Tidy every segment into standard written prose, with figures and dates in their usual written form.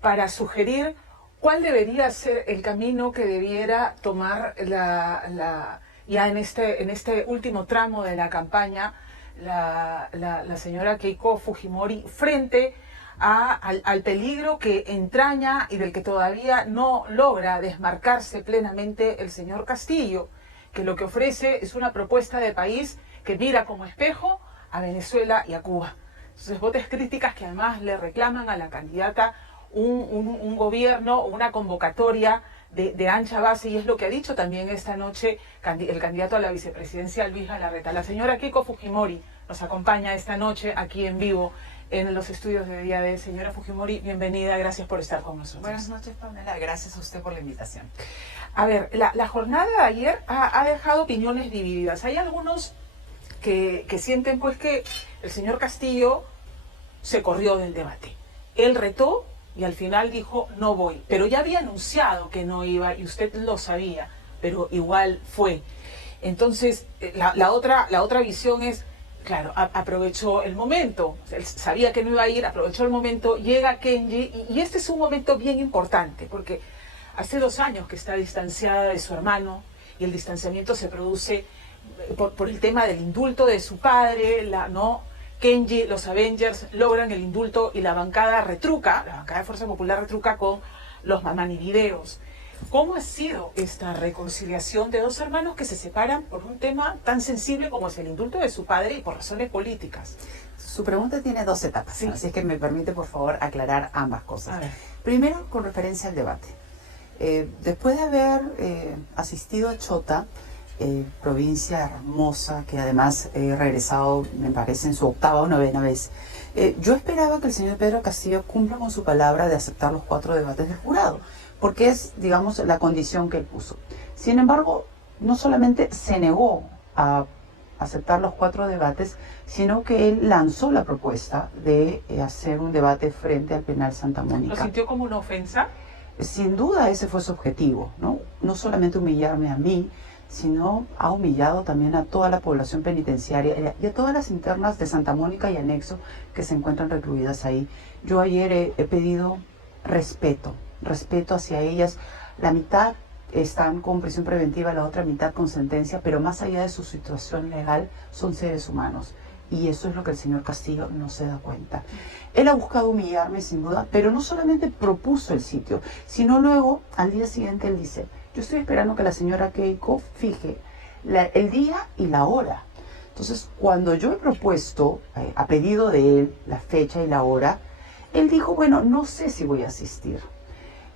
para sugerir cuál debería ser el camino que debiera tomar ya en este último tramo de la campaña la señora Keiko Fujimori frente al peligro que entraña y del que todavía no logra desmarcarse plenamente el señor Castillo, que lo que ofrece es una propuesta de país que mira como espejo a Venezuela y a Cuba. Entonces, voces críticas que además le reclaman a la candidata un gobierno, una convocatoria de ancha base, y es lo que ha dicho también esta noche el candidato a la vicepresidencia, Luis Galarreta. La señora Keiko Fujimori nos acompaña esta noche aquí en vivo en los estudios de Día D. Señora Fujimori, bienvenida, gracias por estar con nosotros. Buenas noches, Pamela, gracias a usted por la invitación. A ver, la jornada de ayer ha dejado opiniones divididas. Hay algunos que sienten pues que el señor Castillo se corrió del debate. Él retó y al final dijo no voy, pero ya había anunciado que no iba y usted lo sabía, pero igual fue. Entonces la otra visión es, claro, aprovechó el momento, él sabía que no iba a ir, aprovechó el momento, llega Kenji y este es un momento bien importante porque hace 2 años que está distanciada de su hermano y el distanciamiento se produce por el tema del indulto de su padre, Kenji, los Avengers logran el indulto y la bancada de Fuerza Popular retruca con los mamanivideos. ¿Cómo ha sido esta reconciliación de 2 hermanos que se separan por un tema tan sensible como es el indulto de su padre y por razones políticas? Su pregunta tiene 2 etapas, sí. Así es que me permite, por favor, aclarar ambas cosas. Primero, con referencia al debate. Después de haber asistido a Chota, provincia hermosa, que además he regresado, me parece, en su 8ª o 9ª vez. Yo esperaba que el señor Pedro Castillo cumpla con su palabra de aceptar los 4 debates del jurado, porque es, digamos, la condición que él puso. Sin embargo, no solamente se negó a aceptar los 4 debates, sino que él lanzó la propuesta de hacer un debate frente al penal Santa Mónica. ¿Lo sintió como una ofensa? Sin duda ese fue su objetivo, ¿no? No solamente humillarme a mí, sino ha humillado también a toda la población penitenciaria y a todas las internas de Santa Mónica y anexo que se encuentran recluidas ahí. Yo ayer he pedido respeto hacia ellas. La mitad están con prisión preventiva, la otra mitad con sentencia, pero más allá de su situación legal, son seres humanos. Y eso es lo que el señor Castillo no se da cuenta. Él ha buscado humillarme, sin duda, pero no solamente propuso el sitio, sino luego, al día siguiente, él dice: yo estoy esperando que la señora Keiko fije el día y la hora. Entonces, cuando yo he propuesto, a pedido de él, la fecha y la hora, él dijo, bueno, no sé si voy a asistir.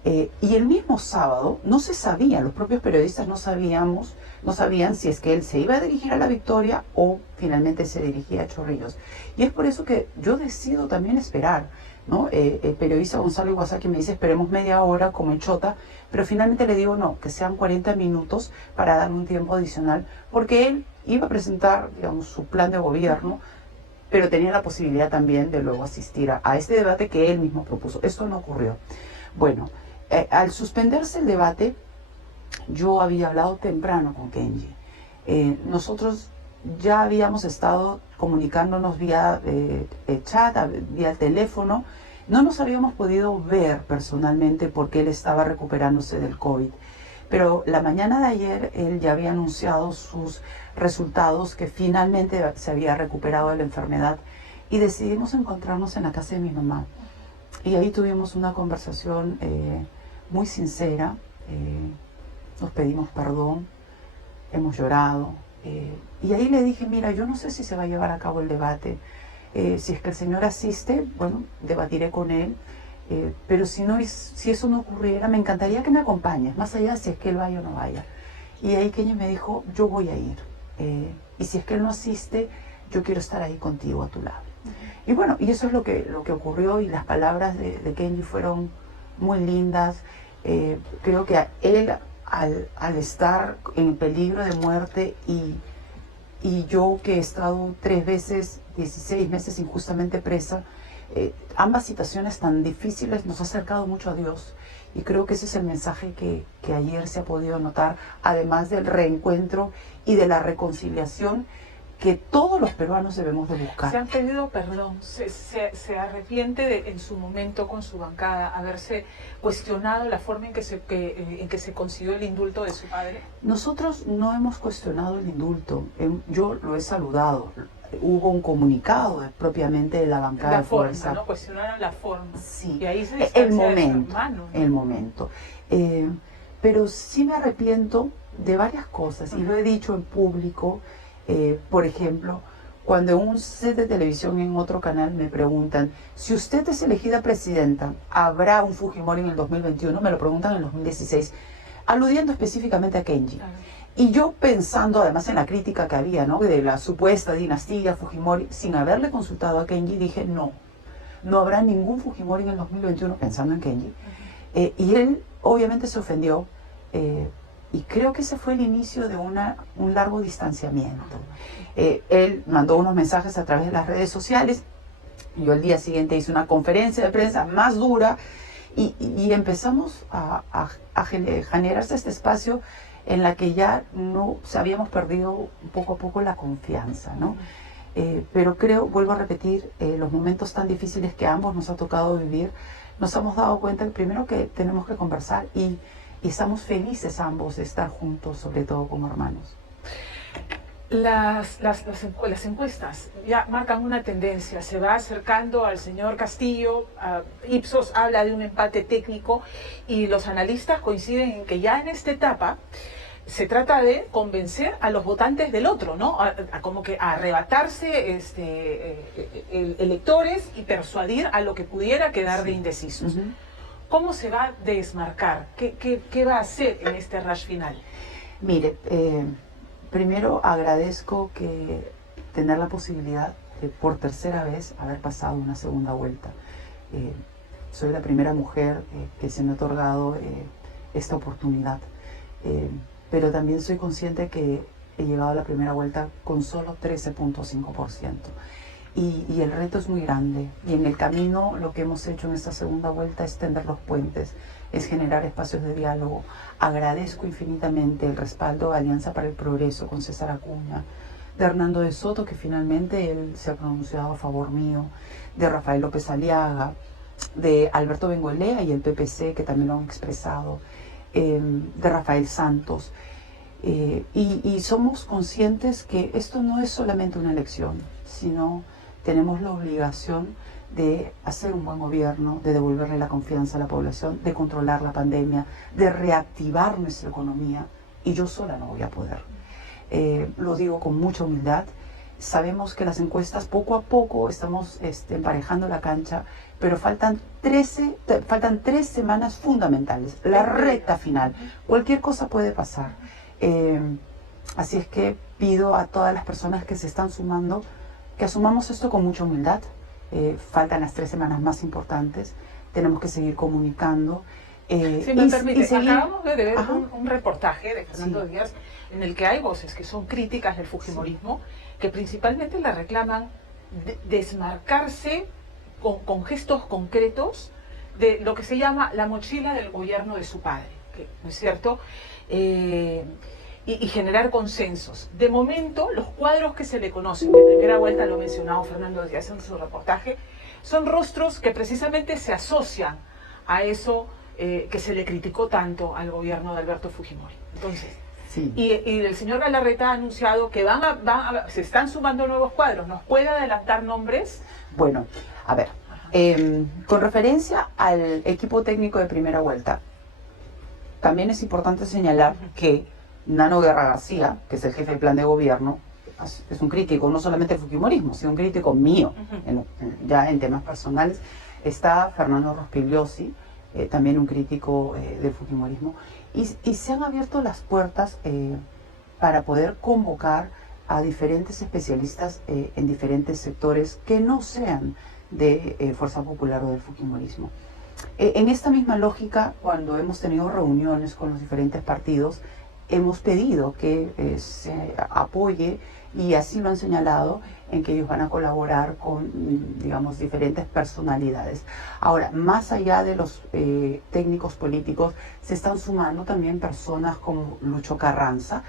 Y el mismo sábado no se sabía, los propios periodistas no sabían si es que él se iba a dirigir a La Victoria o finalmente se dirigía a Chorrillos. Y es por eso que yo decido también esperar, ¿no? El periodista Gonzalo Iwasaki me dice esperemos media hora como en Chota, pero finalmente le digo no, que sean 40 minutos para darle un tiempo adicional, porque él iba a presentar, digamos, su plan de gobierno, pero tenía la posibilidad también de luego asistir a este debate que él mismo propuso. Esto no ocurrió. Bueno, al suspenderse el debate, yo había hablado temprano con Kenji. Nosotros ya habíamos estado comunicándonos vía chat, vía teléfono. No nos habíamos podido ver personalmente porque él estaba recuperándose del COVID. Pero la mañana de ayer él ya había anunciado sus resultados, que finalmente se había recuperado de la enfermedad, y decidimos encontrarnos en la casa de mi mamá. Y ahí tuvimos una conversación muy sincera, nos pedimos perdón, hemos llorado. Y ahí le dije, mira, yo no sé si se va a llevar a cabo el debate. Si es que el señor asiste, bueno, debatiré con él. Pero si eso no ocurriera, me encantaría que me acompañes, más allá de si es que él vaya o no vaya. Y ahí Kenji me dijo, yo voy a ir. Y si es que él no asiste, yo quiero estar ahí contigo, a tu lado. Y bueno, y eso es lo que ocurrió, y las palabras de Kenji fueron muy lindas. Creo que él, al estar en peligro de muerte y yo que he estado 3 veces, 16 meses injustamente presa, ambas situaciones tan difíciles nos ha acercado mucho a Dios. Y creo que ese es el mensaje que ayer se ha podido notar, además del reencuentro y de la reconciliación que todos los peruanos debemos de buscar. Se han pedido perdón, se arrepiente en su momento con su bancada haberse cuestionado la forma en que se consiguió el indulto de su padre. Nosotros no hemos cuestionado el indulto, yo lo he saludado. Hubo un comunicado propiamente de la bancada de Fuerza. Forma, ¿no? Cuestionaron la forma. Sí, y ahí se distancia el momento, de su hermano, ¿no? el momento. Pero sí me arrepiento de varias cosas, y lo he dicho en público. Por ejemplo, cuando en un set de televisión en otro canal me preguntan, si usted es elegida presidenta, ¿habrá un Fujimori en el 2021? Me lo preguntan en el 2016, aludiendo específicamente a Kenji. Claro. Y yo pensando además en la crítica que había, ¿no?, de la supuesta dinastía Fujimori, sin haberle consultado a Kenji, dije no habrá ningún Fujimori en el 2021, pensando en Kenji. Y él obviamente se ofendió, y creo que ese fue el inicio de un largo distanciamiento. Él mandó unos mensajes a través de las redes sociales, yo el día siguiente hice una conferencia de prensa más dura, y empezamos a generarse este espacio en la que ya habíamos perdido poco a poco la confianza, ¿no? Pero creo, vuelvo a repetir, los momentos tan difíciles que a ambos nos ha tocado vivir, nos hemos dado cuenta primero que tenemos que conversar, y estamos felices ambos de estar juntos, sobre todo como hermanos. Las encuestas ya marcan una tendencia, se va acercando al señor Castillo, Ipsos habla de un empate técnico, y los analistas coinciden en que ya en esta etapa se trata de convencer a los votantes del otro, ¿no? Como que a arrebatarse electores y persuadir a lo que pudiera quedar de indecisos. ¿Cómo se va a desmarcar? ¿Qué va a hacer en este rush final? Mire, primero agradezco tener la posibilidad de por tercera vez haber pasado una segunda vuelta. Soy la primera mujer que se me ha otorgado esta oportunidad. Pero también soy consciente que he llegado a la primera vuelta con solo 13.5%. Y el reto es muy grande. Y en el camino lo que hemos hecho en esta segunda vuelta es tender los puentes, es generar espacios de diálogo. Agradezco infinitamente el respaldo de Alianza para el Progreso con César Acuña, de Hernando de Soto, que finalmente él se ha pronunciado a favor mío, de Rafael López Aliaga, de Alberto Bengoelea y el PPC, que también lo han expresado, de Rafael Santos. Y somos conscientes que esto no es solamente una elección, sino tenemos la obligación de hacer un buen gobierno, de devolverle la confianza a la población, de controlar la pandemia, de reactivar nuestra economía, y yo sola no voy a poder. Lo digo con mucha humildad. Sabemos que las encuestas poco a poco estamos emparejando la cancha, pero faltan 3 semanas fundamentales, la recta final. Cualquier cosa puede pasar. Así es que pido a todas las personas que se están sumando que asumamos esto con mucha humildad. Faltan las 3 semanas más importantes, tenemos que seguir comunicando. Si me permite, acabamos de ver un reportaje de Fernando Sí. Díaz en el que hay voces que son críticas del fujimorismo, que principalmente le reclaman desmarcarse con gestos concretos de lo que se llama la mochila del gobierno de su padre, ¿no es cierto? Y generar consensos. De momento, los cuadros que se le conocen, de primera vuelta lo ha mencionado Fernando Díaz en su reportaje, son rostros que precisamente se asocian a eso que se le criticó tanto al gobierno de Alberto Fujimori. Entonces, Sí. y el señor Galarreta ha anunciado que se están sumando nuevos cuadros. ¿Nos puede adelantar nombres? Bueno, a ver, con referencia al equipo técnico de primera vuelta, también es importante señalar que Nano Guerra García, que es el jefe del plan de gobierno, es un crítico no solamente del fujimorismo, sino un crítico mío, ya en temas personales. Está Fernando Rospigliosi, también un crítico del fujimorismo, y se han abierto las puertas para poder convocar a diferentes especialistas en diferentes sectores que no sean de Fuerza Popular o del fujimorismo. En esta misma lógica, cuando hemos tenido reuniones con los diferentes partidos, hemos pedido que se apoye, y así lo han señalado, en que ellos van a colaborar con, digamos, diferentes personalidades. Ahora, más allá de los técnicos políticos, se están sumando también personas como Lucho Carranza,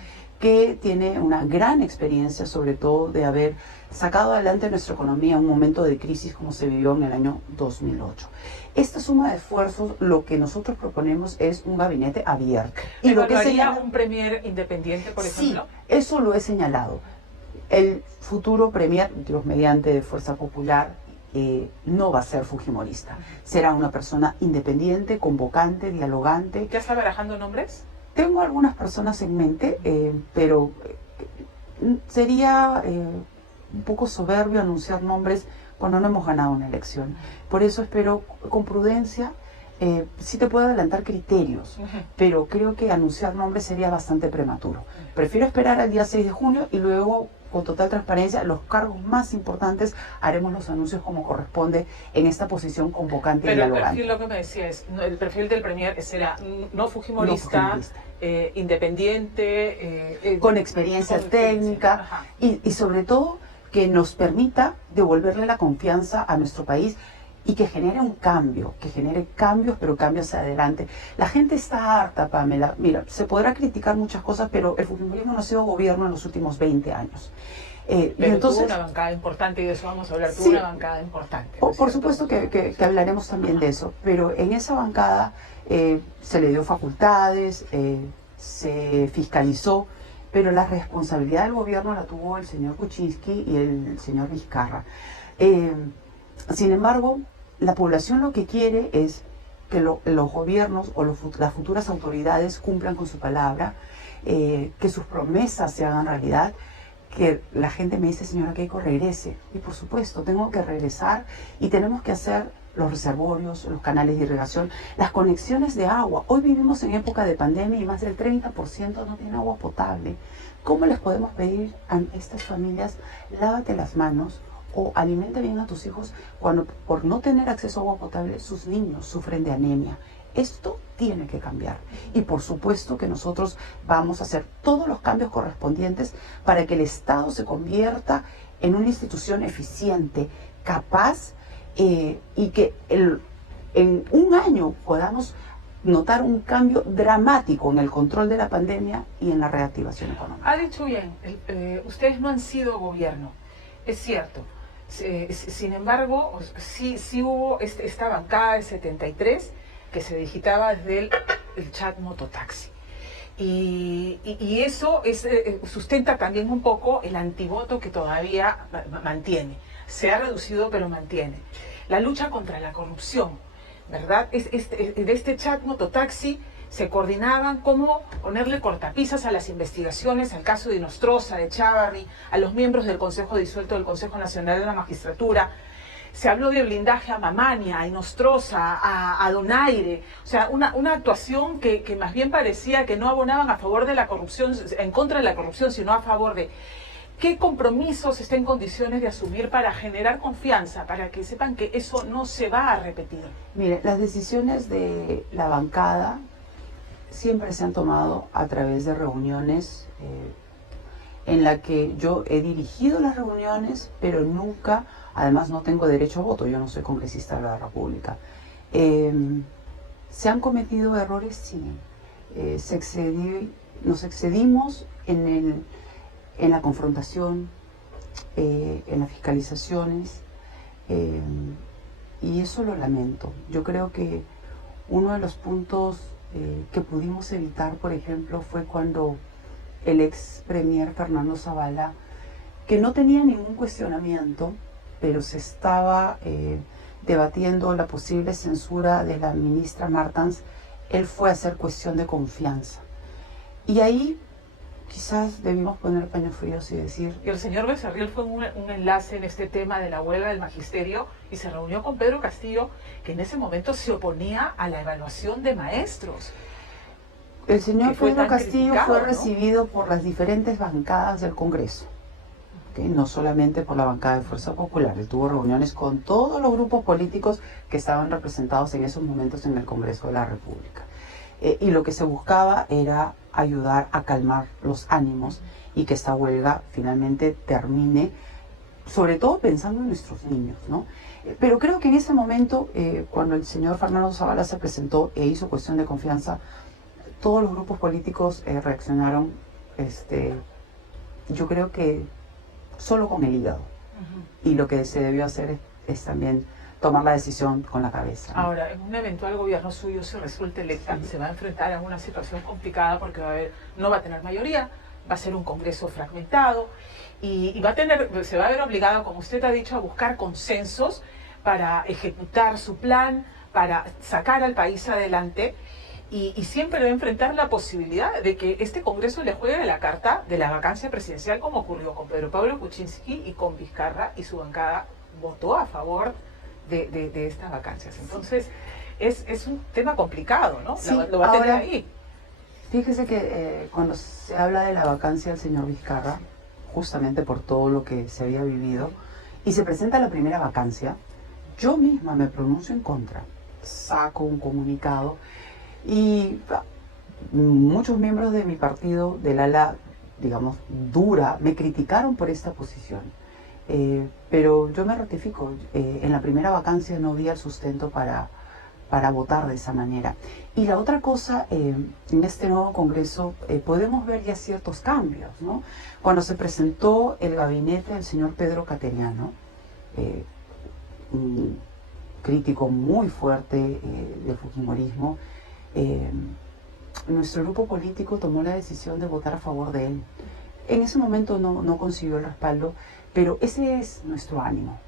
que tiene una gran experiencia, sobre todo de haber sacado adelante nuestra economía en un momento de crisis como se vivió en el año 2008. Esta suma de esfuerzos, lo que nosotros proponemos es un gabinete abierto. ¿Y lo que sería un premier independiente, por ejemplo? Sí, eso lo he señalado. El futuro premier, Dios mediante, de Fuerza Popular, no va a ser fujimorista. Será una persona independiente, convocante, dialogante. ¿Ya está barajando nombres? Tengo algunas personas en mente, pero sería un poco soberbio anunciar nombres cuando no hemos ganado una elección. Por eso espero con prudencia. Sí te puedo adelantar criterios, pero creo que anunciar nombres sería bastante prematuro. Prefiero esperar al día 6 de junio y luego, con total transparencia, los cargos más importantes haremos los anuncios como corresponde en esta posición convocante y dialogante. Pero el perfil, lo que me decía es, el perfil del premier será no fujimorista, independiente, con experiencia técnica y sobre todo que nos permita devolverle la confianza a nuestro país y que genere un cambio, que genere cambios, pero cambios hacia adelante. La gente está harta, Pamela. Mira, se podrá criticar muchas cosas, pero el fujimorismo no ha sido gobierno en los últimos 20 años. Pero entonces, tuvo una bancada importante, y de eso vamos a hablar, tuvo una bancada importante. ¿No? Por supuesto que hablaremos también de eso, pero en esa bancada se le dio facultades, se fiscalizó, pero la responsabilidad del gobierno la tuvo el señor Kuczynski y el señor Vizcarra. Sin embargo, la población lo que quiere es que los gobiernos o las futuras autoridades cumplan con su palabra, que sus promesas se hagan realidad, que la gente me dice, señora Keiko, regrese. Y por supuesto, tengo que regresar y tenemos que hacer los reservorios, los canales de irrigación, las conexiones de agua. Hoy vivimos en época de pandemia y más del 30% no tiene agua potable. ¿Cómo les podemos pedir a estas familias, lávate las manos o alimenta bien a tus hijos cuando por no tener acceso a agua potable sus niños sufren de anemia? Esto tiene que cambiar y por supuesto que nosotros vamos a hacer todos los cambios correspondientes para que el Estado se convierta en una institución eficiente, capaz y que en un año podamos notar un cambio dramático en el control de la pandemia y en la reactivación económica. Ha dicho bien, ustedes no han sido gobierno, es cierto. Sin embargo, sí hubo esta bancada de 73 que se digitaba desde el chat mototaxi. Y eso sustenta también un poco el antivoto que todavía mantiene. Se ha reducido, pero mantiene. La lucha contra la corrupción, ¿verdad? En este chat mototaxi se coordinaban cómo ponerle cortapisas a las investigaciones, al caso de Nostroza, de Chávarri, a los miembros del Consejo Disuelto del Consejo Nacional de la Magistratura. Se habló de blindaje a Mamania, a Nostroza, a Donaire. O sea, una actuación que más bien parecía que no abonaban a favor de la corrupción, en contra de la corrupción, sino a favor de... ¿Qué compromisos está en condiciones de asumir para generar confianza, para que sepan que eso no se va a repetir? Mire, las decisiones de la bancada siempre se han tomado a través de reuniones en la que yo he dirigido las reuniones, pero nunca, además no tengo derecho a voto, yo no soy congresista de la República. ¿Se han cometido errores? Sí. Nos excedimos en la confrontación, en las fiscalizaciones, y eso lo lamento. Yo creo que uno de los puntos que pudimos evitar, por ejemplo, fue cuando el ex premier Fernando Zavala, que no tenía ningún cuestionamiento, pero se estaba debatiendo la posible censura de la ministra Martans, él fue a hacer cuestión de confianza. Y ahí quizás debimos poner paños fríos y decir... Y el señor Becerril fue un enlace en este tema de la huelga del magisterio y se reunió con Pedro Castillo, que en ese momento se oponía a la evaluación de maestros. El señor Pedro Castillo fue recibido por las diferentes bancadas del Congreso, no solamente por la bancada de Fuerza Popular. Él tuvo reuniones con todos los grupos políticos que estaban representados en esos momentos en el Congreso de la República. Y lo que se buscaba era ayudar a calmar los ánimos y que esta huelga finalmente termine, sobre todo pensando en nuestros niños, ¿no? Pero creo que en ese momento, cuando el señor Fernando Zavala se presentó e hizo cuestión de confianza, todos los grupos políticos reaccionaron yo creo que solo con el hígado. Y lo que se debió hacer es también tomar la decisión con la cabeza, ¿no? Ahora, en un eventual gobierno suyo, si resulta electa, se va a enfrentar a una situación complicada porque no va a tener mayoría, va a ser un Congreso fragmentado y se va a ver obligado, como usted ha dicho, a buscar consensos para ejecutar su plan, para sacar al país adelante. Y siempre va a enfrentar la posibilidad de que este Congreso le juegue la carta de la vacancia presidencial, como ocurrió con Pedro Pablo Kuczynski y con Vizcarra, y su bancada votó a favor de estas vacancias. Entonces, es un tema complicado, ¿no? Sí, Lo va a tener ahora, ahí. Fíjese que cuando se habla de la vacancia del señor Vizcarra, justamente por todo lo que se había vivido, y se presenta la primera vacancia, yo misma me pronuncio en contra, saco un comunicado y muchos miembros de mi partido, del ala, digamos, dura, me criticaron por esta posición. Pero yo me ratifico, en la primera vacancia no había el sustento para votar de esa manera. Y la otra cosa, en este nuevo Congreso podemos ver ya ciertos cambios, ¿no? Cuando se presentó el gabinete del señor Pedro Cateriano, un crítico muy fuerte del fujimorismo, nuestro grupo político tomó la decisión de votar a favor de él. En ese momento no consiguió el respaldo, pero ese es nuestro ánimo.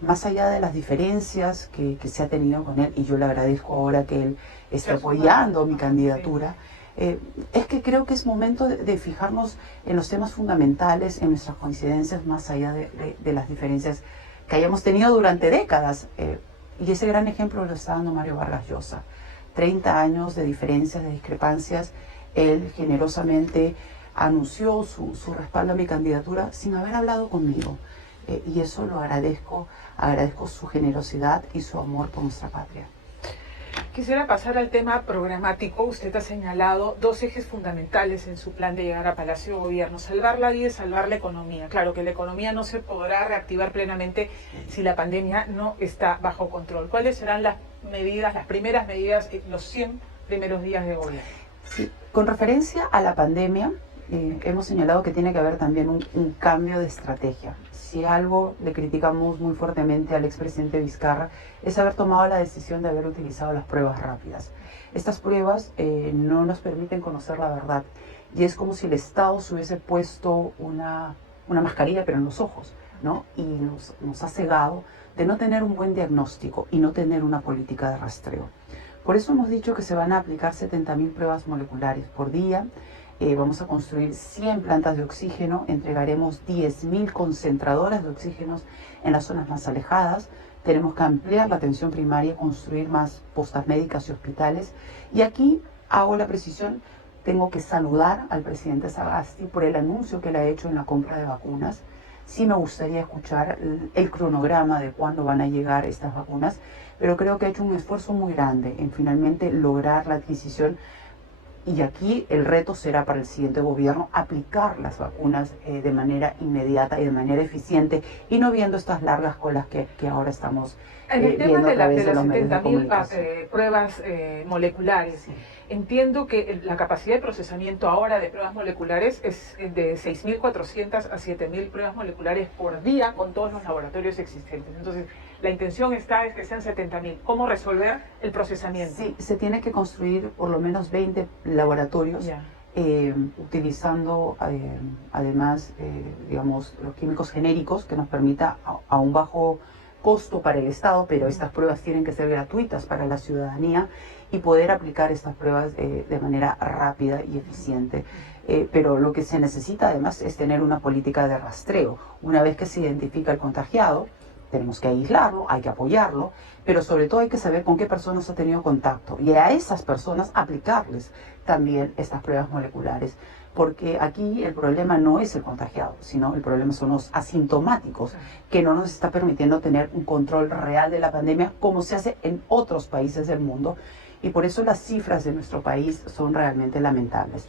Más allá de las diferencias que se ha tenido con él, y yo le agradezco ahora que él esté apoyando mi candidatura, es que creo que es momento de fijarnos en los temas fundamentales, en nuestras coincidencias, más allá de las diferencias que hayamos tenido durante décadas. Y ese gran ejemplo lo está dando Mario Vargas Llosa. 30 años de diferencias, de discrepancias, él generosamente anunció su respaldo a mi candidatura sin haber hablado conmigo. Y eso lo agradezco su generosidad y su amor por nuestra patria. Quisiera pasar al tema programático. Usted ha señalado dos ejes fundamentales en su plan de llegar a Palacio de Gobierno: salvar la vida y salvar la economía. Claro que la economía no se podrá reactivar plenamente si la pandemia no está bajo control. ¿Cuáles serán las medidas, las primeras medidas en los 100 primeros días de gobierno? Sí, con referencia a la pandemia, hemos señalado que tiene que haber también un cambio de estrategia. Si algo le criticamos muy fuertemente al expresidente Vizcarra es haber tomado la decisión de haber utilizado las pruebas rápidas. Estas pruebas no nos permiten conocer la verdad, y es como si el Estado se hubiese puesto una mascarilla pero en los ojos, ¿no? Y nos ha cegado de no tener un buen diagnóstico y no tener una política de rastreo. Por eso hemos dicho que se van a aplicar 70.000 pruebas moleculares por día. Vamos a construir 100 plantas de oxígeno, entregaremos 10.000 concentradoras de oxígenos en las zonas más alejadas. Tenemos que ampliar la atención primaria, construir más postas médicas y hospitales. Y aquí hago la precisión, tengo que saludar al presidente Sagasti por el anuncio que él ha hecho en la compra de vacunas. Sí me gustaría escuchar el cronograma de cuándo van a llegar estas vacunas, pero creo que ha hecho un esfuerzo muy grande en finalmente lograr la adquisición. Y aquí el reto será para el siguiente gobierno aplicar las vacunas de manera inmediata y de manera eficiente, y no viendo estas largas colas que ahora estamos en el tema viendo a través de las los medios de 70.000 comunicación. pruebas moleculares, Sí. entiendo que la capacidad de procesamiento ahora de pruebas moleculares es de 6.400 a 7.000 pruebas moleculares por día con todos los laboratorios existentes. Entonces, la intención es que sean 70.000. ¿Cómo resolver el procesamiento? Sí, se tiene que construir por lo menos 20 laboratorios, utilizando además, digamos, los químicos genéricos, que nos permita a un bajo costo para el Estado, pero estas pruebas tienen que ser gratuitas para la ciudadanía, y poder aplicar estas pruebas de manera rápida y eficiente. Pero lo que se necesita además es tener una política de rastreo. Una vez que se identifica el contagiado, tenemos que aislarlo, hay que apoyarlo, pero sobre todo hay que saber con qué personas ha tenido contacto, y a esas personas aplicarles también estas pruebas moleculares, porque aquí el problema no es el contagiado, sino el problema son los asintomáticos, que no nos está permitiendo tener un control real de la pandemia como se hace en otros países del mundo, y por eso las cifras de nuestro país son realmente lamentables.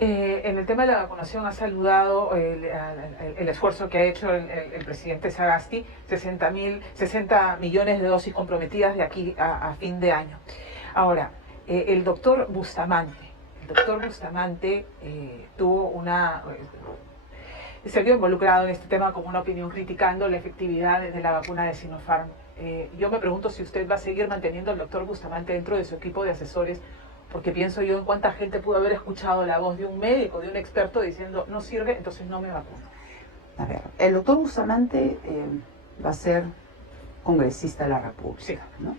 En el tema de la vacunación ha saludado el esfuerzo que ha hecho el presidente Sagasti, 60 millones de dosis comprometidas de aquí a fin de año. Ahora, el doctor Bustamante, el doctor Bustamante se vio involucrado en este tema con una opinión criticando la efectividad de la vacuna de Sinopharm. Yo me pregunto si usted va a seguir manteniendo al doctor Bustamante dentro de su equipo de asesores, porque pienso yo en cuánta gente pudo haber escuchado la voz de un médico, de un experto diciendo no sirve, entonces no me vacuno. A ver, el doctor Bustamante va a ser congresista de la República, sí, ¿no?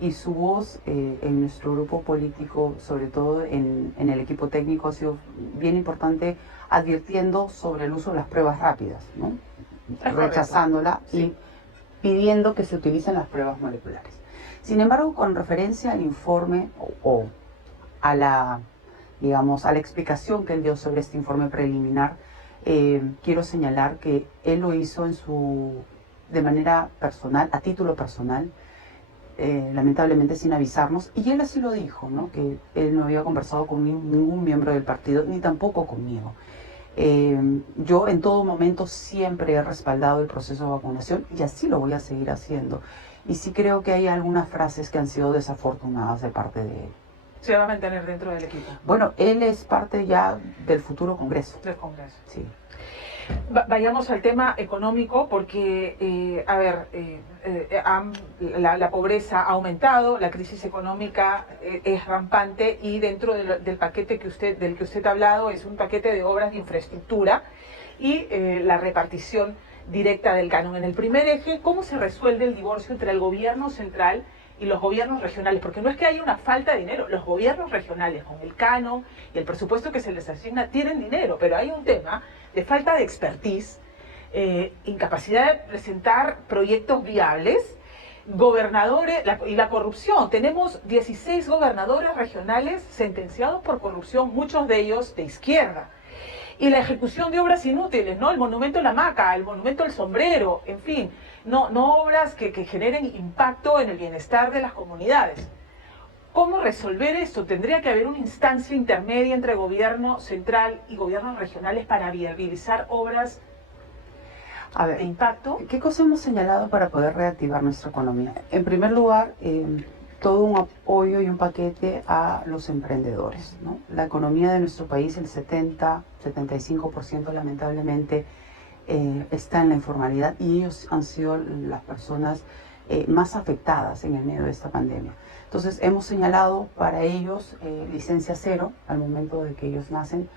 Y su voz en nuestro grupo político, sobre todo en el equipo técnico, ha sido bien importante, advirtiendo sobre el uso de las pruebas rápidas, ¿no? Rechazándola y pidiendo que se utilicen las pruebas moleculares. Sin embargo, con referencia al informe o a la, digamos, a la explicación que él dio sobre este informe preliminar, quiero señalar que él lo hizo de manera personal, a título personal, lamentablemente sin avisarnos, y él así lo dijo, ¿no? Que él no había conversado con ningún miembro del partido, ni tampoco conmigo. Yo en todo momento siempre he respaldado el proceso de vacunación y así lo voy a seguir haciendo. Y sí creo que hay algunas frases que han sido desafortunadas de parte de él. ¿Se va a mantener dentro del equipo? Bueno, él es parte ya del futuro Congreso. Del Congreso. Sí. Vayamos al tema económico porque, la pobreza ha aumentado, la crisis económica es rampante y dentro del paquete del que usted ha hablado es un paquete de obras de infraestructura y la repartición directa del canon. En el primer eje, ¿cómo se resuelve el divorcio entre el gobierno central y los gobiernos regionales? Porque no es que haya una falta de dinero, los gobiernos regionales con el canon y el presupuesto que se les asigna tienen dinero, pero hay un tema de falta de expertise, incapacidad de presentar proyectos viables, gobernadores y la corrupción. Tenemos 16 gobernadores regionales sentenciados por corrupción, muchos de ellos de izquierda. Y la ejecución de obras inútiles, ¿no? El monumento a la hamaca, el monumento al sombrero, en fin, no obras que generen impacto en el bienestar de las comunidades. ¿Cómo resolver esto? Tendría que haber una instancia intermedia entre gobierno central y gobiernos regionales para viabilizar obras de impacto. ¿Qué cosas hemos señalado para poder reactivar nuestra economía? En primer lugar, todo un apoyo y un paquete a los emprendedores, ¿no? La economía de nuestro país, el 70-75% lamentablemente está en la informalidad y ellos han sido las personas más afectadas en el medio de esta pandemia. Entonces hemos señalado para ellos licencia cero al momento de que ellos nacen,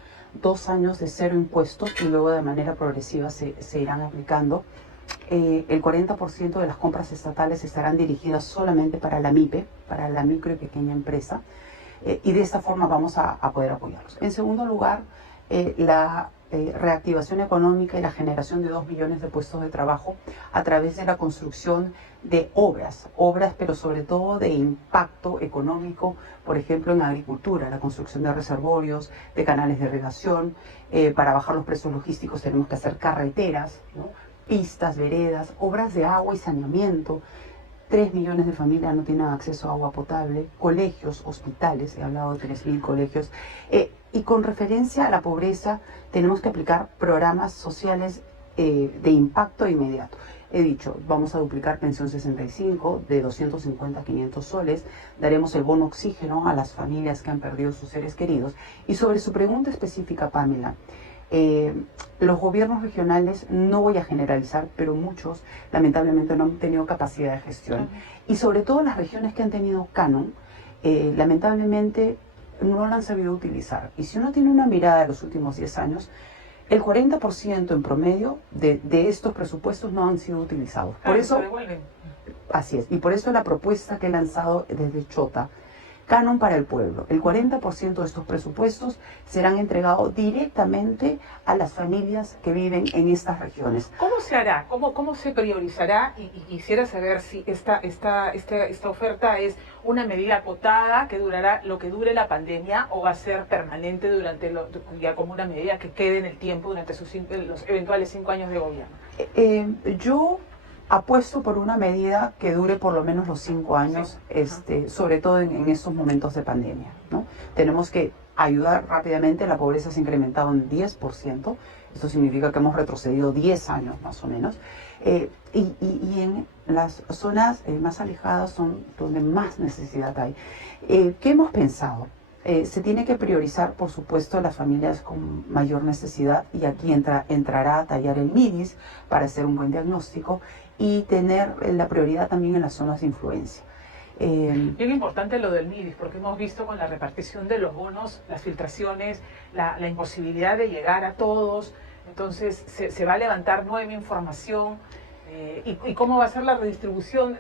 2 años de cero impuestos y luego de manera progresiva se irán aplicando. El 40% de las compras estatales estarán dirigidas solamente para la MIPE, para la micro y pequeña empresa, y de esta forma vamos a poder apoyarlos. En segundo lugar, la reactivación económica y la generación de 2 millones de puestos de trabajo a través de la construcción de obras, pero sobre todo de impacto económico, por ejemplo en agricultura, la construcción de reservorios, de canales de irrigación. Para bajar los precios logísticos tenemos que hacer carreteras, ¿no? Pistas, veredas, obras de agua y saneamiento. 3 millones de familias no tienen acceso a agua potable, colegios, hospitales, he hablado de 3.000 colegios. Y con referencia a la pobreza, tenemos que aplicar programas sociales de impacto inmediato. He dicho, vamos a duplicar pensión 65 de 250 a 500 soles, daremos el bono oxígeno a las familias que han perdido sus seres queridos. Y sobre su pregunta específica, Pamela, los gobiernos regionales, no voy a generalizar, pero muchos lamentablemente no han tenido capacidad de gestión. Y sobre todo las regiones que han tenido canon, lamentablemente no lo han sabido utilizar. Y si uno tiene una mirada de los últimos 10 años, el 40% en promedio de estos presupuestos no han sido utilizados. Por eso, así es, y por eso la propuesta que he lanzado desde Chota, Canon para el pueblo. El 40% de estos presupuestos serán entregados directamente a las familias que viven en estas regiones. ¿Cómo se hará? ¿Cómo se priorizará? Y quisiera saber si esta oferta es una medida acotada que durará lo que dure la pandemia o va a ser permanente ya como una medida que quede en el tiempo durante los eventuales 5 años de gobierno. Yo apuesto por una medida que dure por lo menos los 5 años, sobre todo en estos momentos de pandemia, ¿no? Tenemos que ayudar rápidamente, la pobreza se ha incrementado en 10%, esto significa que hemos retrocedido 10 años más o menos, y en las zonas más alejadas son donde más necesidad hay. ¿Qué hemos pensado? Se tiene que priorizar, por supuesto, a las familias con mayor necesidad, y aquí entrará a tallar el MIDIS para hacer un buen diagnóstico y tener la prioridad también en las zonas de influencia. Bien importante lo del MIDIS, porque hemos visto con la repartición de los bonos, las filtraciones, la imposibilidad de llegar a todos, entonces se va a levantar nueva información. ¿Y cómo va a ser la redistribución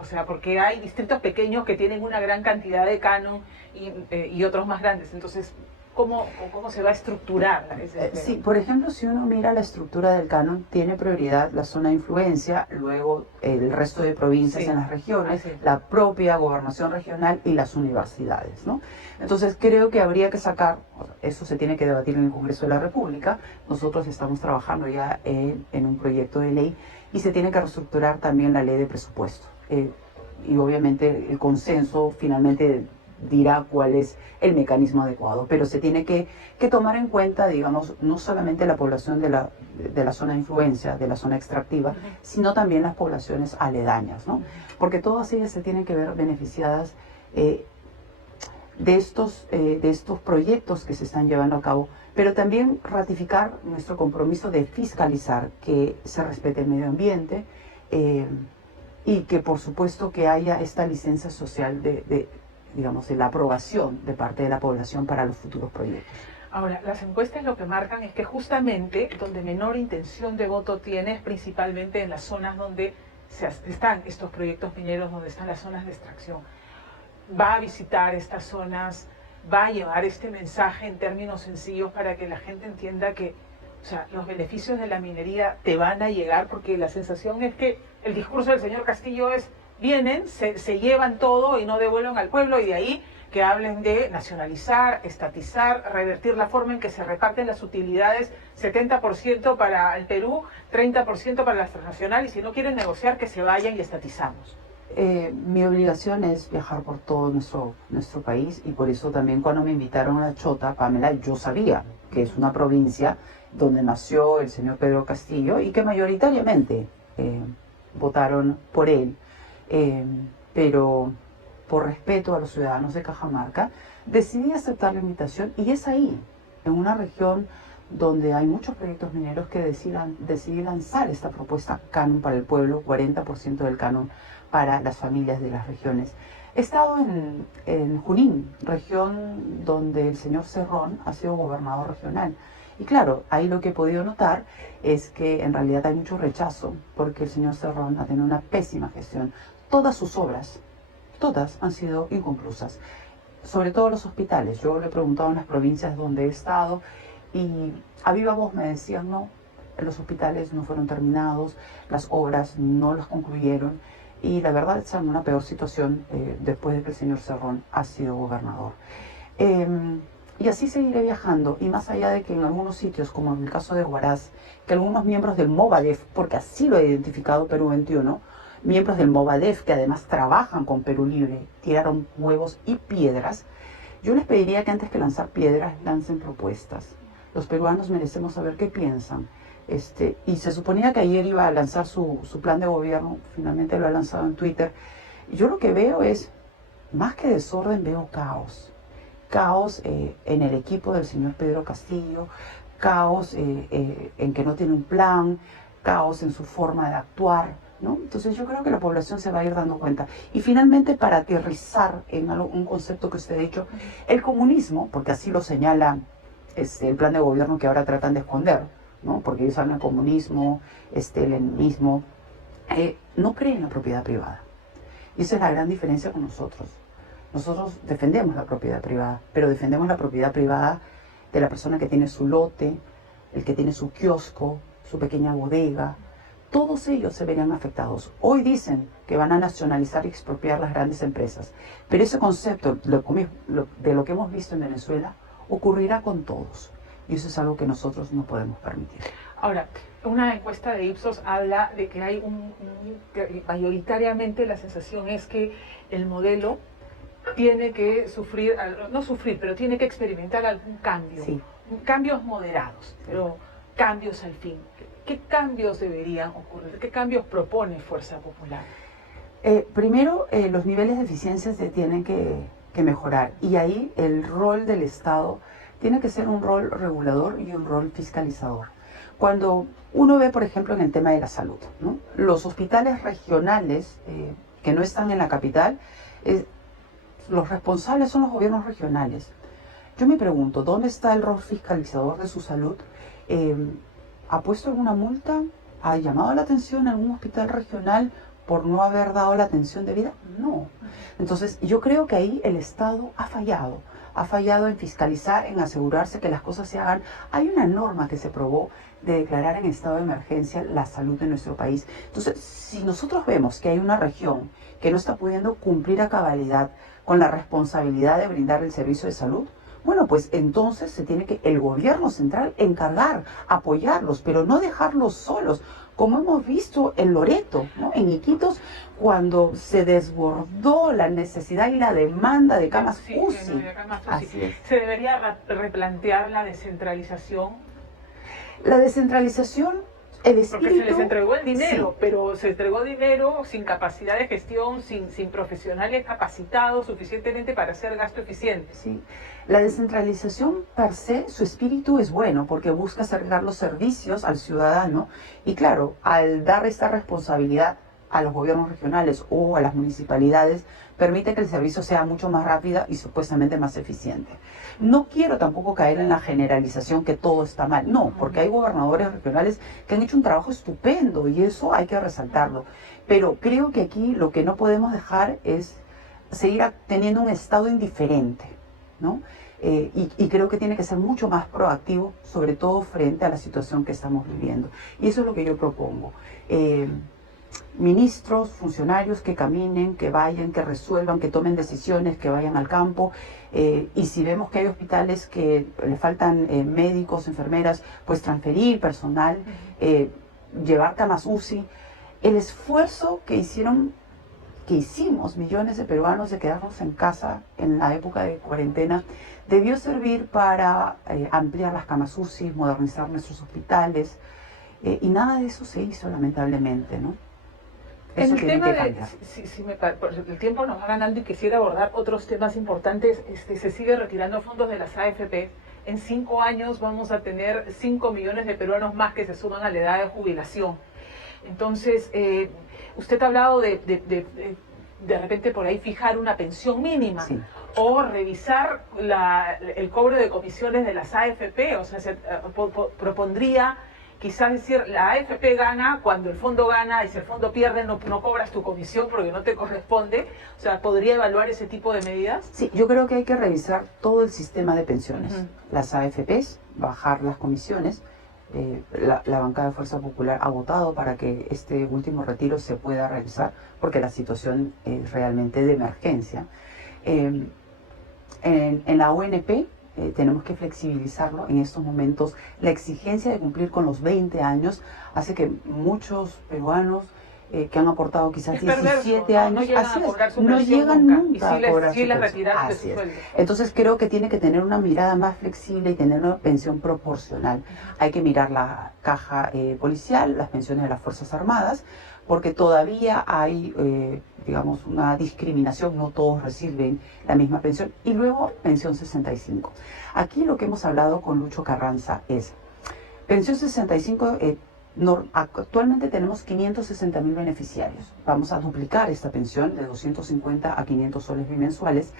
o sea, porque hay distritos pequeños que tienen una gran cantidad de canon y otros más grandes, entonces ¿cómo se va a estructurar ese sí, por ejemplo, si uno mira la estructura del canon, tiene prioridad la zona de influencia, luego el resto de provincias en las regiones, la propia gobernación regional y las universidades, ¿no? Entonces creo que habría que sacar, eso se tiene que debatir en el Congreso de la República, nosotros estamos trabajando ya en un proyecto de ley, y se tiene que reestructurar también la ley de presupuesto. Y obviamente el consenso finalmente dirá cuál es el mecanismo adecuado, pero se tiene que tomar en cuenta, digamos, no solamente la población de la zona de influencia, de la zona extractiva, sino también las poblaciones aledañas, ¿no? Porque todas ellas se tienen que ver beneficiadas de estos proyectos que se están llevando a cabo, pero también ratificar nuestro compromiso de fiscalizar que se respete el medio ambiente y que por supuesto que haya esta licencia social digamos, de la aprobación de parte de la población para los futuros proyectos. Ahora, las encuestas lo que marcan es que justamente donde menor intención de voto tiene es principalmente en las zonas donde están estos proyectos mineros, donde están las zonas de extracción. Va a visitar estas zonas, va a llevar este mensaje en términos sencillos para que la gente entienda que, o sea, los beneficios de la minería te van a llegar, porque la sensación es que el discurso del señor Castillo es: vienen, se llevan todo y no devuelven al pueblo, y de ahí que hablen de nacionalizar, estatizar, revertir la forma en que se reparten las utilidades, 70% para el Perú, 30% para las transnacionales, y si no quieren negociar, que se vayan y estatizamos. Mi obligación es viajar por todo nuestro país, y por eso también cuando me invitaron a Chota, Pamela, yo sabía que es una provincia donde nació el señor Pedro Castillo y que mayoritariamente votaron por él. Pero por respeto a los ciudadanos de Cajamarca, decidí aceptar la invitación, y es ahí, en una región donde hay muchos proyectos mineros, que decidí lanzar esta propuesta Canon para el pueblo, 40% del canon para las familias de las regiones. He estado en Junín, región donde el señor Cerrón ha sido gobernador regional. Y claro, ahí lo que he podido notar es que en realidad hay mucho rechazo, porque el señor Cerrón ha tenido una pésima gestión. Todas sus obras, todas han sido inconclusas, sobre todo los hospitales. Yo le he preguntado en las provincias donde he estado, y a viva voz me decían: no, los hospitales no fueron terminados, las obras no las concluyeron, y la verdad está en una peor situación después de que el señor Cerrón ha sido gobernador. Y así seguiré viajando, y más allá de que en algunos sitios, como en el caso de Huaraz, que algunos miembros del Movadef, porque así lo ha identificado Perú 21, miembros del Movadef, que además trabajan con Perú Libre, tiraron huevos y piedras, yo les pediría que antes que lanzar piedras, lancen propuestas. Los peruanos merecemos saber qué piensan. Y se suponía que ayer iba a lanzar su plan de gobierno, finalmente lo ha lanzado en Twitter. Yo lo que veo es, más que desorden, veo caos. Caos en el equipo del señor Pedro Castillo, caos en que no tiene un plan, caos en su forma de actuar, ¿no? Entonces yo creo que la población se va a ir dando cuenta. Y finalmente, para aterrizar en un concepto que usted ha dicho, el comunismo, porque así lo señala el plan de gobierno que ahora tratan de esconder, ¿no? Porque ellos hablan de comunismo, leninismo, no cree en la propiedad privada. Y esa es la gran diferencia con nosotros. Nosotros defendemos la propiedad privada, pero defendemos la propiedad privada de la persona que tiene su lote, el que tiene su kiosco, su pequeña bodega. Todos ellos se verían afectados. Hoy dicen que van a nacionalizar y expropiar las grandes empresas, pero ese concepto de lo que hemos visto en Venezuela ocurrirá con todos, y eso es algo que nosotros no podemos permitir. Ahora, una encuesta de Ipsos habla de que hay que mayoritariamente la sensación es que el modelo tiene que sufrir, no sufrir, pero tiene que experimentar algún cambio, sí. Cambios moderados, pero cambios al fin. ¿Qué cambios deberían ocurrir? ¿Qué cambios propone Fuerza Popular? Primero, los niveles de eficiencia se tienen que que mejorar. Y ahí el rol del Estado tiene que ser un rol regulador y un rol fiscalizador. Cuando uno ve, por ejemplo, en el tema de la salud, ¿no? Los hospitales regionales que no están en la capital, los responsables son los gobiernos regionales. Yo me pregunto, ¿dónde está el rol fiscalizador de su salud? ¿Ha puesto alguna multa? ¿Ha llamado la atención a algún hospital regional por no haber dado la atención debida? No. Entonces, yo creo que ahí el Estado ha fallado en fiscalizar, en asegurarse que las cosas se hagan. Hay una norma que se aprobó de declarar en estado de emergencia la salud de nuestro país. Entonces, si nosotros vemos que hay una región que no está pudiendo cumplir a cabalidad con la responsabilidad de brindar el servicio de salud, bueno, pues entonces se tiene que el gobierno central encargar, apoyarlos, pero no dejarlos solos, como hemos visto en Loreto, ¿no? En Iquitos, cuando se desbordó la necesidad y la demanda de camas UCI. De camas UCI. Así es. ¿Se debería replantear la descentralización? La descentralización, el espíritu... Porque se les entregó el dinero, sí, pero se entregó dinero sin capacidad de gestión, sin profesionales capacitados suficientemente para hacer gasto eficiente. Sí. La descentralización per se, su espíritu es bueno porque busca acercar los servicios al ciudadano y claro, al dar esta responsabilidad a los gobiernos regionales o a las municipalidades, permite que el servicio sea mucho más rápido y supuestamente más eficiente. No quiero tampoco caer en la generalización que todo está mal, no, porque hay gobernadores regionales que han hecho un trabajo estupendo y eso hay que resaltarlo. Pero creo que aquí lo que no podemos dejar es seguir teniendo un estado indiferente, ¿no? Y creo que tiene que ser mucho más proactivo, sobre todo frente a la situación que estamos viviendo. Y eso es lo que yo propongo. Ministros, funcionarios que caminen, que vayan, que resuelvan, que tomen decisiones, que vayan al campo. Y si vemos que hay hospitales que le faltan médicos, enfermeras, pues transferir personal, llevar camas UCI. El esfuerzo que hicimos millones de peruanos de quedarnos en casa en la época de cuarentena, debió servir para ampliar las camas UCI, modernizar nuestros hospitales, y nada de eso se hizo lamentablemente, ¿no? En el tema de, el tiempo nos va ganando y quisiera abordar otros temas importantes. Se sigue retirando fondos de las AFP. En 5 años vamos a tener 5 millones de peruanos más que se suman a la edad de jubilación. Entonces, usted ha hablado de repente por ahí fijar una pensión mínima, sí, o revisar el cobro de comisiones de las AFP. O sea, se propondría quizás decir, la AFP gana cuando el fondo gana y si el fondo pierde no cobras tu comisión porque no te corresponde. O sea, ¿podría evaluar ese tipo de medidas? Sí, yo creo que hay que revisar todo el sistema de pensiones. Las AFPs, bajar las comisiones. La bancada de Fuerza Popular ha votado para que este último retiro se pueda realizar porque la situación es realmente de emergencia. En la ONP tenemos que flexibilizarlo en estos momentos. La exigencia de cumplir con los 20 años hace que muchos peruanos que han aportado quizás 17 años, no llegan nunca a cobrar su pensión. Así es. Entonces creo que tiene que tener una mirada más flexible y tener una pensión proporcional. Hay que mirar la caja policial, las pensiones de las Fuerzas Armadas, porque todavía hay, digamos, una discriminación, no todos reciben la misma pensión. Y luego, pensión 65. Aquí lo que hemos hablado con Lucho Carranza es, pensión 65, actualmente tenemos 560.000 beneficiarios. Vamos a duplicar esta pensión de 250 a 500 soles bimensuales.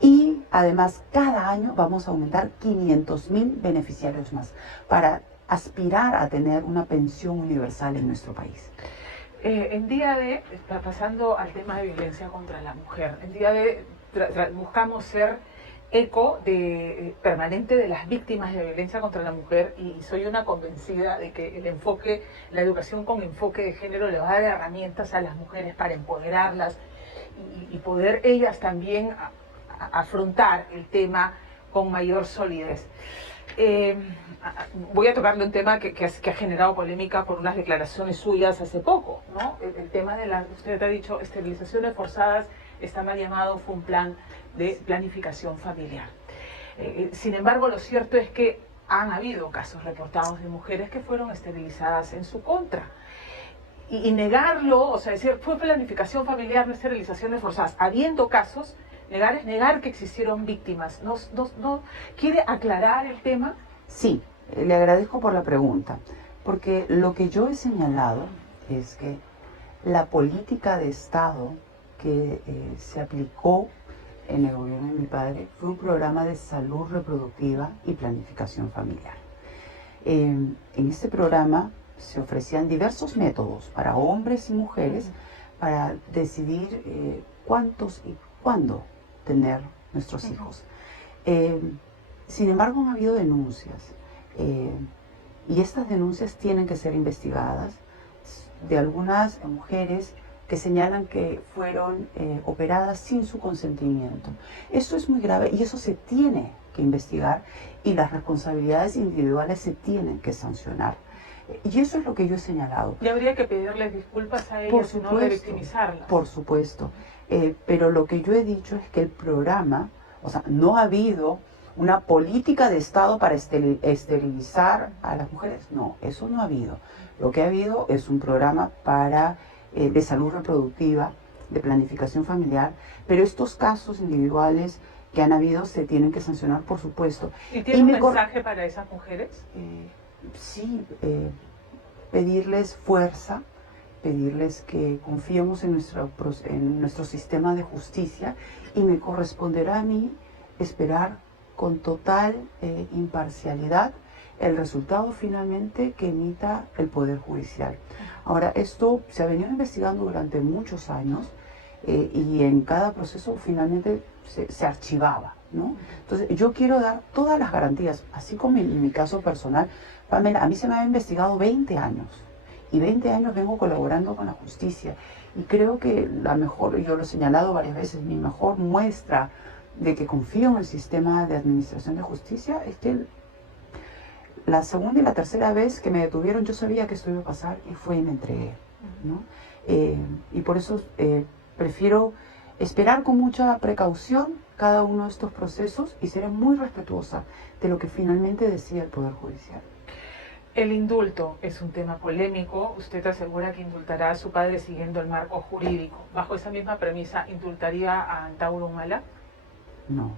Y además, cada año vamos a aumentar 500.000 beneficiarios más para aspirar a tener una pensión universal en nuestro país. Pasando al tema de violencia contra la mujer, en día de buscamos ser eco permanente de las víctimas de violencia contra la mujer y soy una convencida de que la educación con enfoque de género le va a dar herramientas a las mujeres para empoderarlas y poder ellas también afrontar el tema con mayor solidez. Voy a tocarle un tema que ha generado polémica por unas declaraciones suyas hace poco, ¿no? El tema de usted ha dicho, esterilizaciones forzadas, está mal llamado, fue un plan de planificación familiar. Sin embargo, lo cierto es que han habido casos reportados de mujeres que fueron esterilizadas en su contra. Y negarlo, o sea, decir, fue planificación familiar, no esterilizaciones forzadas, habiendo casos, Negar es negar que existieron víctimas. ¿No quiere aclarar el tema? Sí, le agradezco por la pregunta, porque lo que yo he señalado es que la política de Estado que se aplicó en el gobierno de mi padre fue un programa de salud reproductiva y planificación familiar. En este programa se ofrecían diversos métodos para hombres y mujeres para decidir cuántos y cuándo tener nuestros hijos. Sin embargo, han habido denuncias y estas denuncias tienen que ser investigadas de algunas mujeres que señalan que fueron operadas sin su consentimiento. Esto es muy grave y eso se tiene que investigar y las responsabilidades individuales se tienen que sancionar. Y eso es lo que yo he señalado. Y habría que pedirles disculpas a ellas, no revictimizarlas. Por supuesto. Pero lo que yo he dicho es que el programa, o sea, no ha habido una política de Estado para esterilizar a las mujeres. No, eso no ha habido. Lo que ha habido es un programa de salud reproductiva, de planificación familiar, pero estos casos individuales que han habido se tienen que sancionar, por supuesto. ¿Y tiene un mensaje para esas mujeres? Sí, pedirles fuerza, pedirles que confiemos en nuestro sistema de justicia y me corresponderá a mí esperar con total imparcialidad el resultado finalmente que emita el Poder Judicial. Ahora, esto se ha venido investigando durante muchos años y en cada proceso finalmente se archivaba, ¿no? Entonces, yo quiero dar todas las garantías, así como en mi caso personal. Pamela, a mí se me ha investigado 20 años y 20 años vengo colaborando con la justicia y creo que la mejor, yo lo he señalado varias veces, mi mejor muestra de que confío en el sistema de administración de justicia es que la segunda y la tercera vez que me detuvieron yo sabía que esto iba a pasar y fue y me entregué, ¿no? Y por eso prefiero esperar con mucha precaución cada uno de estos procesos y seré muy respetuosa de lo que finalmente decida el Poder Judicial. El indulto es un tema polémico. Usted asegura que indultará a su padre siguiendo el marco jurídico. Bajo esa misma premisa, ¿indultaría a Antauro Humala? No.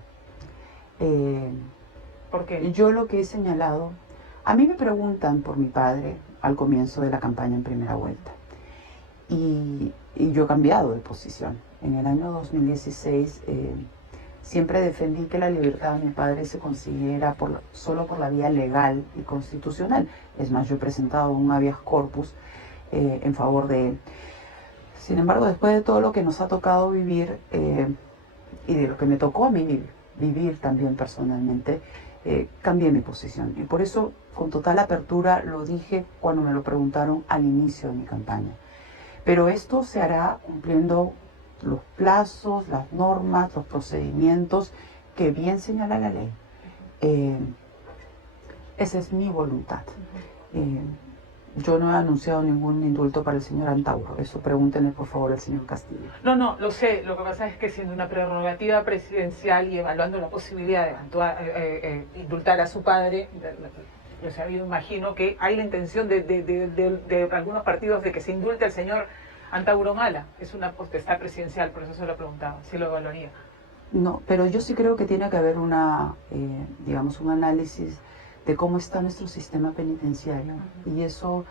¿Por qué? Yo lo que he señalado, a mí me preguntan por mi padre al comienzo de la campaña en primera vuelta. Y yo he cambiado de posición. En el año 2016 siempre defendí que la libertad de mi padre se consiguiera solo por la vía legal y constitucional. Es más, yo he presentado un habeas corpus en favor de él. Sin embargo, después de todo lo que nos ha tocado vivir y de lo que me tocó a mí vivir también personalmente, cambié mi posición. Y por eso, con total apertura, lo dije cuando me lo preguntaron al inicio de mi campaña. Pero esto se hará cumpliendo los plazos, las normas, los procedimientos que bien señala la ley. Esa es mi voluntad. Yo no he anunciado ningún indulto para el señor Antauro. Eso pregúntenle por favor al señor Castillo. No, lo sé. Lo que pasa es que siendo una prerrogativa presidencial y evaluando la posibilidad de indultar a su padre, yo imagino que hay la intención de algunos partidos de que se indulte al señor Antauro Humala. Es una potestad presidencial, por eso se lo preguntaba, si lo evaluaría. No, pero yo sí creo que tiene que haber digamos, un análisis de cómo está nuestro sistema penitenciario y eso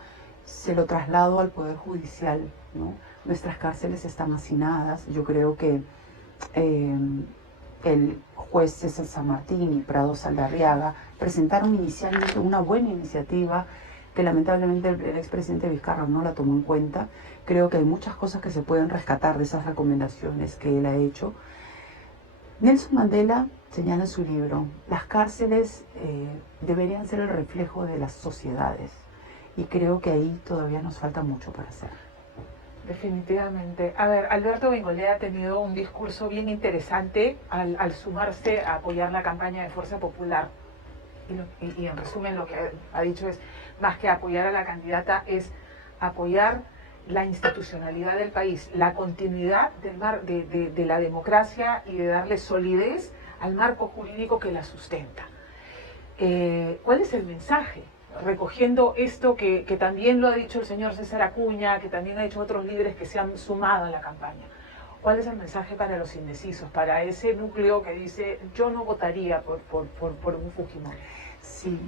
se lo traslado al Poder Judicial, ¿no? Nuestras cárceles están hacinadas. Yo creo que el juez César San Martín y Prado Saldarriaga presentaron inicialmente una buena iniciativa que lamentablemente el expresidente Vizcarra no la tomó en cuenta. Creo que hay muchas cosas que se pueden rescatar de esas recomendaciones que él ha hecho. Nelson Mandela señala en su libro, las cárceles deberían ser el reflejo de las sociedades y creo que ahí todavía nos falta mucho por hacer. Definitivamente. A ver, Alberto Bengolea ha tenido un discurso bien interesante al sumarse a apoyar la campaña de Fuerza Popular. Y en resumen lo que ha dicho es, más que apoyar a la candidata, es apoyar la institucionalidad del país, la continuidad de la democracia y de darle solidez al marco jurídico que la sustenta. ¿Cuál es el mensaje? Recogiendo esto que también lo ha dicho el señor César Acuña, que también ha dicho otros líderes que se han sumado a la campaña. ¿Cuál es el mensaje para los indecisos, para ese núcleo que dice yo no votaría por un Fujimori? Sí,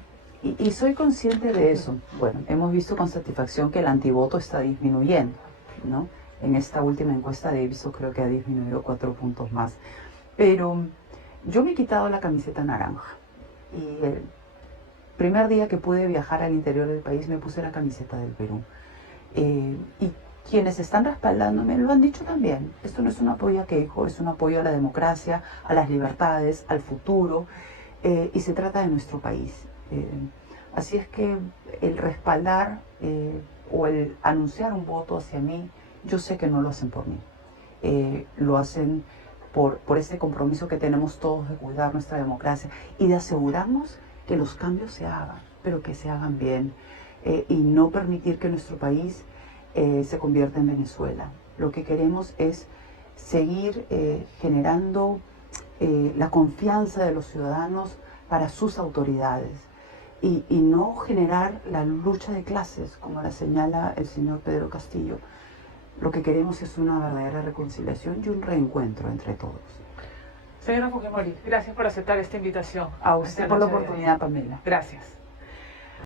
y soy consciente de eso. Bueno, hemos visto con satisfacción que el antivoto está disminuyendo, ¿no? En esta última encuesta de Ipsos creo que ha disminuido 4 puntos más. Pero yo me he quitado la camiseta naranja y el primer día que pude viajar al interior del país me puse la camiseta del Perú. Y quienes están respaldándome lo han dicho también. Esto no es un apoyo a Keiko, es un apoyo a la democracia, a las libertades, al futuro, y se trata de nuestro país. Así es que el respaldar o el anunciar un voto hacia mí, yo sé que no lo hacen por mí. Lo hacen por ese compromiso que tenemos todos de cuidar nuestra democracia y de asegurarnos que los cambios se hagan, pero que se hagan bien, y no permitir que nuestro país se convierta en Venezuela. Lo que queremos es seguir generando la confianza de los ciudadanos para sus autoridades y no generar la lucha de clases, como la señala el señor Pedro Castillo. Lo que queremos es una verdadera reconciliación y un reencuentro entre todos. Señora Fujimori, gracias por aceptar esta invitación. A usted por la oportunidad, Pamela. Gracias.